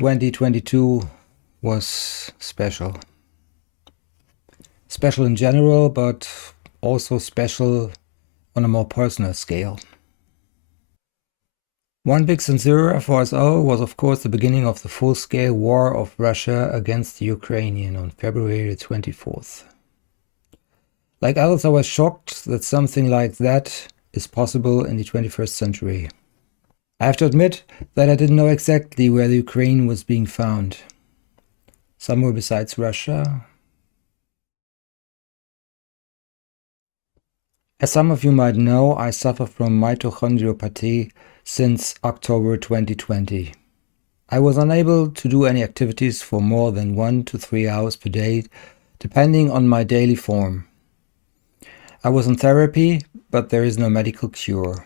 2022 was special. Special in general, but also special on a more personal scale. One big censura for us all was of course the beginning of the full-scale war of Russia against the Ukrainian on February 24th. Like others, I was shocked that something like that is possible in the 21st century. I have to admit that I didn't know exactly where the Ukraine was being found. Somewhere besides Russia. As some of you might know, I suffer from mitochondriopathy since October 2020. I was unable to do any activities for more than 1 to 3 hours per day, depending on my daily form. I was in therapy, but there is no medical cure.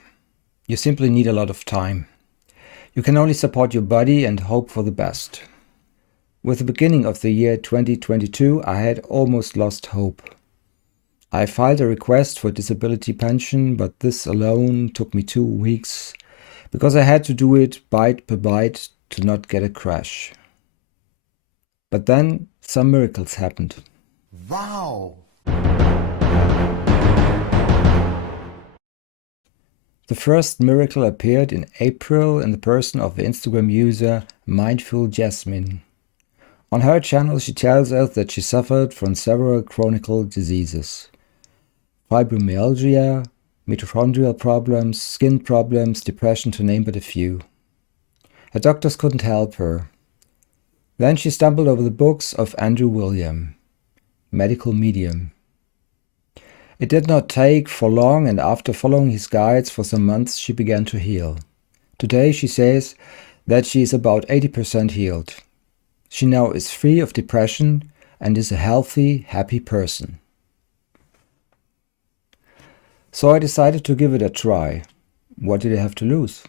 You simply need a lot of time. You can only support your body and hope for the best. With the beginning of the year 2022, I had almost lost hope. I filed a request for disability pension, but this alone took me 2 weeks, because I had to do it bite by bite to not get a crash. But then some miracles happened. Wow! The first miracle appeared in April in the person of the Instagram user Mindful Jasmine. On her channel she tells us that she suffered from several chronic diseases. Fibromyalgia, mitochondrial problems, skin problems, depression, to name but a few. Her doctors couldn't help her. Then she stumbled over the books of Andrew William, Medical Medium. It did not take for long, and after following his guides for some months, she began to heal. Today she says that she is about 80% healed. She now is free of depression and is a healthy, happy person. So I decided to give it a try. What did I have to lose?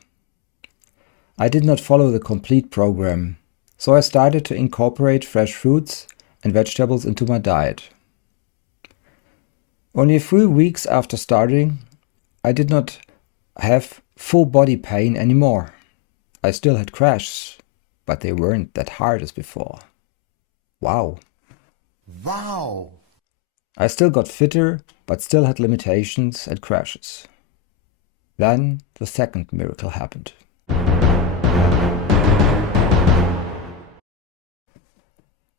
I did not follow the complete program, so I started to incorporate fresh fruits and vegetables into my diet. Only a few weeks after starting, I did not have full body pain anymore. I still had crashes, but they weren't that hard as before. Wow! Wow! I still got fitter, but still had limitations and crashes. Then the second miracle happened.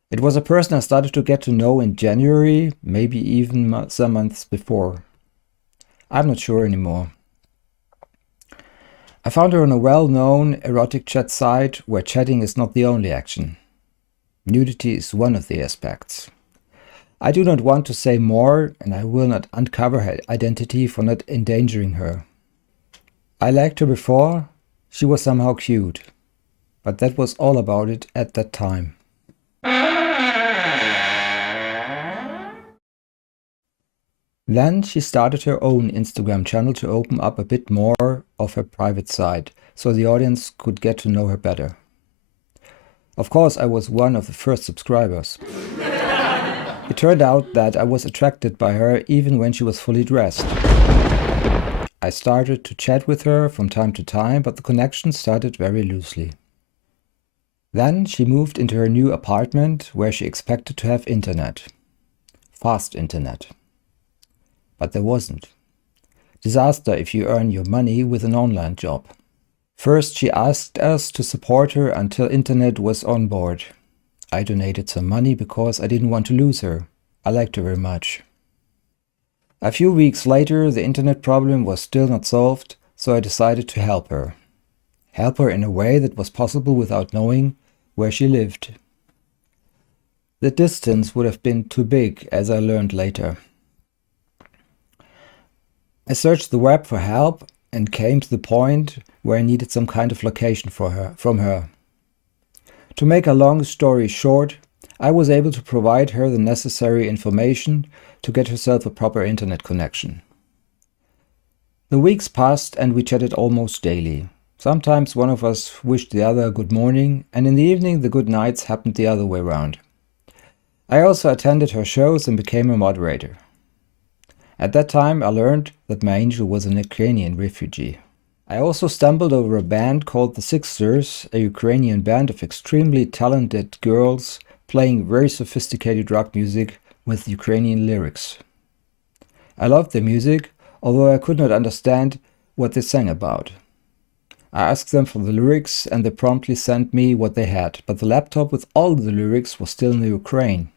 It was a person I started to get to know in January, maybe even some months before. I'm not sure anymore. I found her on a well-known erotic chat site where chatting is not the only action. Nudity is one of the aspects. I do not want to say more, and I will not uncover her identity for not endangering her. I liked her before, she was somehow cute, but that was all about it at that time. Then she started her own Instagram channel to open up a bit more of her private side, so the audience could get to know her better. Of course, I was one of the first subscribers. It turned out that I was attracted by her even when she was fully dressed. I started to chat with her from time to time, but the connection started very loosely. Then she moved into her new apartment where she expected to have internet. Fast internet. But there wasn't. Disaster if you earn your money with an online job. First she asked us to support her until internet was on board. I donated some money because I didn't want to lose her. I liked her very much. A few weeks later the internet problem was still not solved, so I decided to help her. Help her in a way that was possible without knowing where she lived. The distance would have been too big, as I learned later. I searched the web for help and came to the point where I needed some kind of location from her. To make a long story short, I was able to provide her the necessary information to get herself a proper internet connection. The weeks passed and we chatted almost daily. Sometimes one of us wished the other good morning, and in the evening the good nights happened the other way round. I also attended her shows and became a moderator. At that time I learned that my angel was an Ukrainian refugee. I also stumbled over a band called the Sixers, a Ukrainian band of extremely talented girls playing very sophisticated rock music with Ukrainian lyrics. I loved their music, although I could not understand what they sang about. I asked them for the lyrics and they promptly sent me what they had, but the laptop with all the lyrics was still in the Ukraine.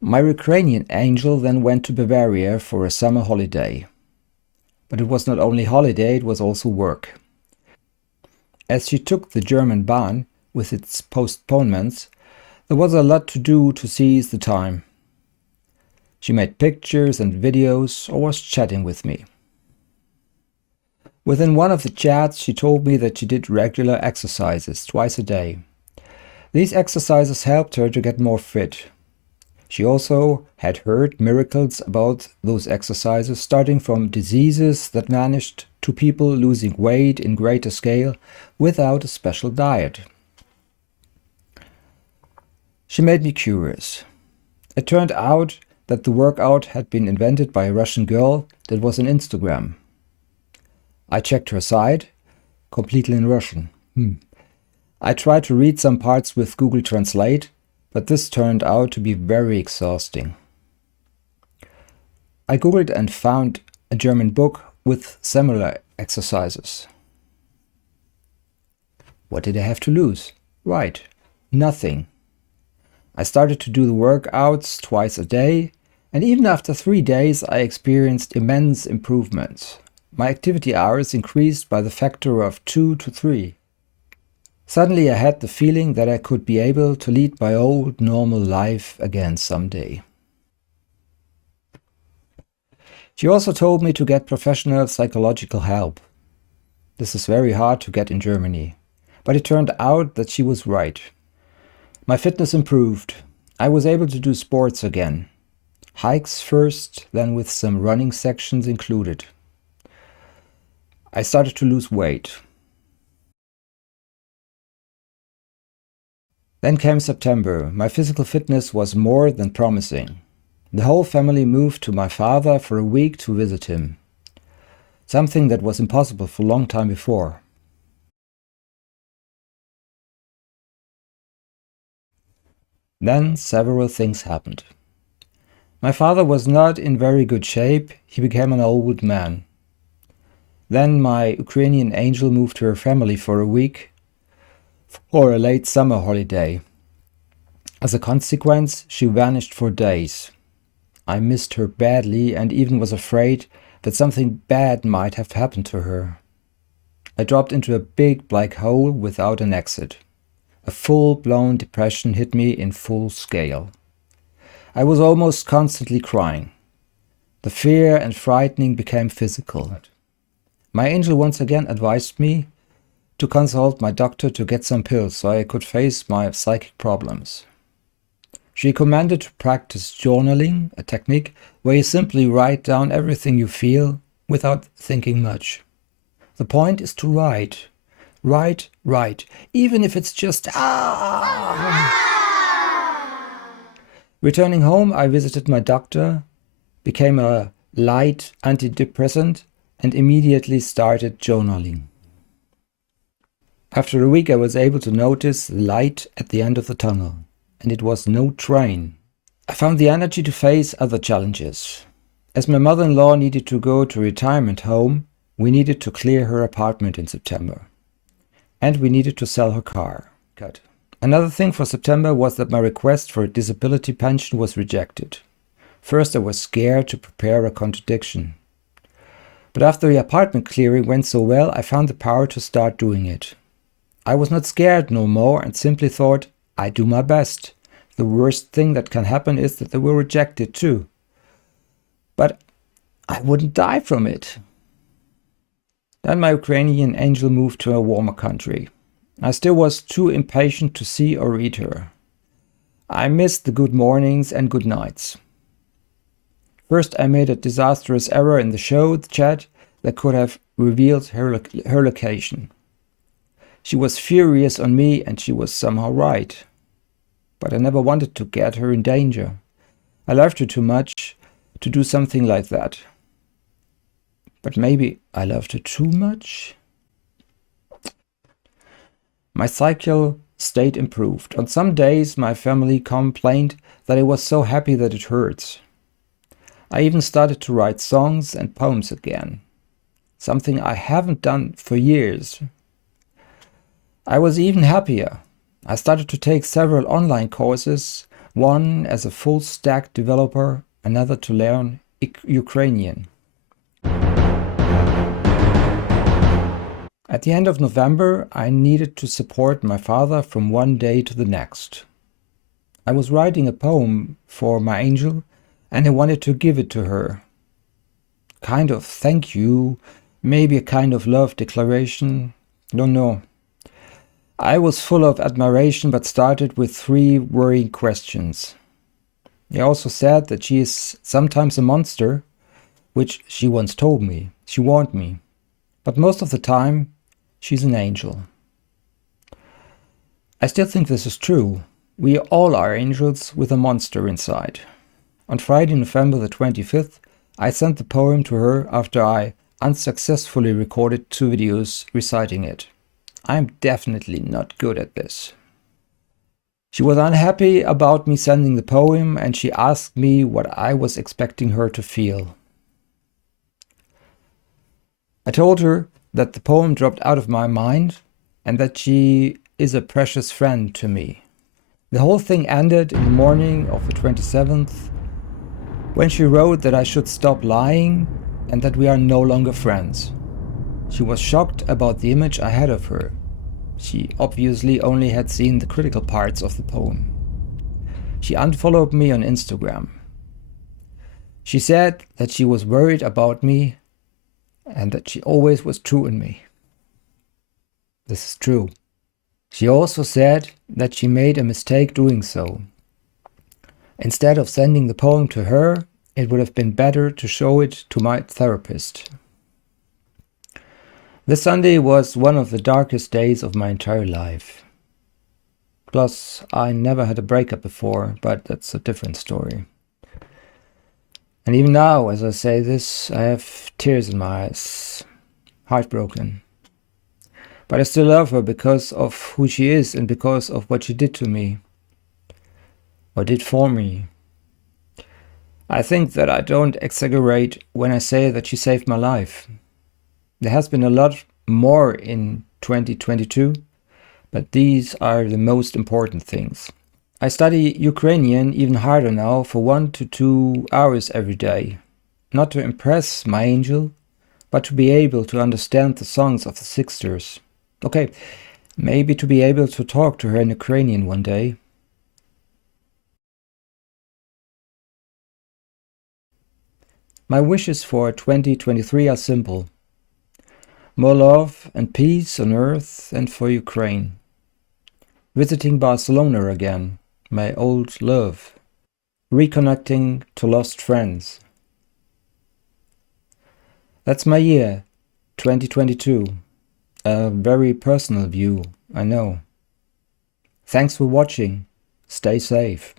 My Ukrainian angel then went to Bavaria for a summer holiday. But it was not only holiday, it was also work. As she took the German Bahn with its postponements, there was a lot to do to seize the time. She made pictures and videos or was chatting with me. Within one of the chats, she told me that she did regular exercises twice a day. These exercises helped her to get more fit. She also had heard miracles about those exercises, starting from diseases that vanished to people losing weight in greater scale without a special diet. She made me curious. It turned out that the workout had been invented by a Russian girl that was on Instagram. I checked her site, completely in Russian. I tried to read some parts with Google Translate, but this turned out to be very exhausting. I googled and found a German book with similar exercises. What did I have to lose? Right, nothing. I started to do the workouts twice a day, and even after 3 days I experienced immense improvements. My activity hours increased by the factor of 2 to 3. Suddenly I had the feeling that I could be able to lead my old normal life again someday. She also told me to get professional psychological help. This is very hard to get in Germany, but it turned out that she was right. My fitness improved. I was able to do sports again. Hikes first, then with some running sections included. I started to lose weight. Then came September. My physical fitness was more than promising. The whole family moved to my father for a week to visit him. Something that was impossible for a long time before. Then several things happened. My father was not in very good shape. He became an old man. Then my Ukrainian angel moved to her family for a week for a late summer holiday. As a consequence, she vanished for days. I missed her badly and even was afraid that something bad might have happened to her. I dropped into a big black hole without an exit. A full-blown depression hit me in full scale. I was almost constantly crying. The fear and frightening became physical. My angel once again advised me to consult my doctor to get some pills so I could face my psychic problems. She recommended to practice journaling, a technique where you simply write down everything you feel without thinking much. The point is to write. Write, even if it's just Returning home, I visited my doctor, became a light antidepressant, and immediately started journaling. After a week I was able to notice the light at the end of the tunnel, and it was no train. I found the energy to face other challenges. As my mother-in-law needed to go to a retirement home, we needed to clear her apartment in September. And we needed to sell her car. Another thing for September was that my request for a disability pension was rejected. First I was scared to prepare a contradiction. But after the apartment clearing went so well, I found the power to start doing it. I was not scared no more and simply thought, I do my best. The worst thing that can happen is that they will reject it too. But I wouldn't die from it. Then my Ukrainian angel moved to a warmer country. I still was too impatient to see or read her. I missed the good mornings and good nights. First I made a disastrous error in the show chat that could have revealed her location. She was furious on me and she was somehow right. But I never wanted to get her in danger. I loved her too much to do something like that. But maybe I loved her too much? My cycle state improved. On some days, my family complained that I was so happy that it hurts. I even started to write songs and poems again, something I haven't done for years. I was even happier. I started to take several online courses, one as a full-stack developer, another to learn Ukrainian. At the end of November, I needed to support my father from one day to the next. I was writing a poem for my angel, and I wanted to give it to her. Kind of thank you, maybe a kind of love declaration, don't know. I was full of admiration, but started with 3 worrying questions. He also said that she is sometimes a monster, which she once told me. She warned me. But most of the time, she's an angel. I still think this is true. We all are angels with a monster inside. On Friday, November the 25th, I sent the poem to her after I unsuccessfully recorded 2 videos reciting it. I'm definitely not good at this. She was unhappy about me sending the poem, and she asked me what I was expecting her to feel. I told her that the poem dropped out of my mind and that she is a precious friend to me. The whole thing ended in the morning of the 27th, when she wrote that I should stop lying and that we are no longer friends. She was shocked about the image I had of her. She obviously only had seen the critical parts of the poem. She unfollowed me on Instagram. She said that she was worried about me and that she always was true in me. This is true. She also said that she made a mistake doing so. Instead of sending the poem to her, it would have been better to show it to my therapist. This Sunday was one of the darkest days of my entire life. Plus, I never had a breakup before, but that's a different story. And even now, as I say this, I have tears in my eyes, heartbroken. But I still love her because of who she is and because of what she did to me, or did for me. I think that I don't exaggerate when I say that she saved my life. There has been a lot more in 2022, but these are the most important things. I study Ukrainian even harder now for 1 to 2 hours every day, not to impress my angel, but to be able to understand the songs of the Sixers. Okay, maybe to be able to talk to her in Ukrainian one day. My wishes for 2023 are simple. More love and peace on earth and for Ukraine. Visiting Barcelona again, my old love. Reconnecting to lost friends. That's my year, 2022. A very personal view, I know. Thanks for watching. Stay safe.